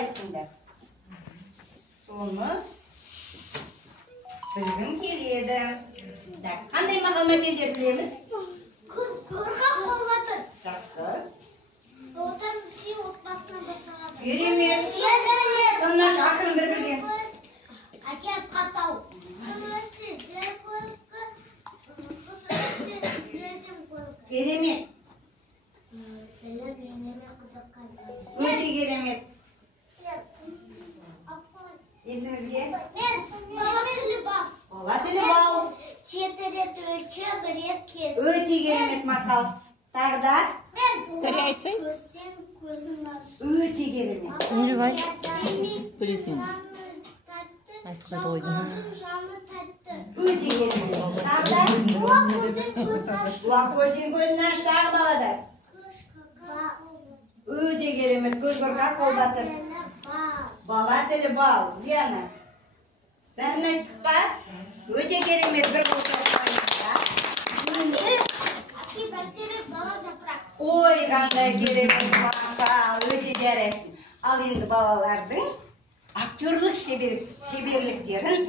қалайсыңдар? Соны білгім келеді. Қандай мақал-мәтелдер білеміз? Қорқақ қолбатыр. Жақсы. Отан ши отбасынан басталады. Керемет. Сонан ақырын бір білген. Әке асқатау. Керемет. Өте керемет. Есіңізге? Бала тілі бау. Бала тілі бау. Жеті рет өлші, бір рет кес. Өте керемет мақал. Тағы да? Көрсең көзің аш. Өте керемет. Unжывай. Білетін. Айтқайды қойдың. Жаны тәтті. Өте керемет. Тағы да? Бұлақ көрсең көзін аш. Тағы балада? Өте керемет. Көз қорқақ қол батыр. Бала тілі бал. Лена. Бәрін айттық па? Өте керемет бір болса. Енді Әке бәйтерек бала жапырақ. ой қандай керемет мақал. Өте жарайсың. Ал енді балалардың актерлік шеберліктерін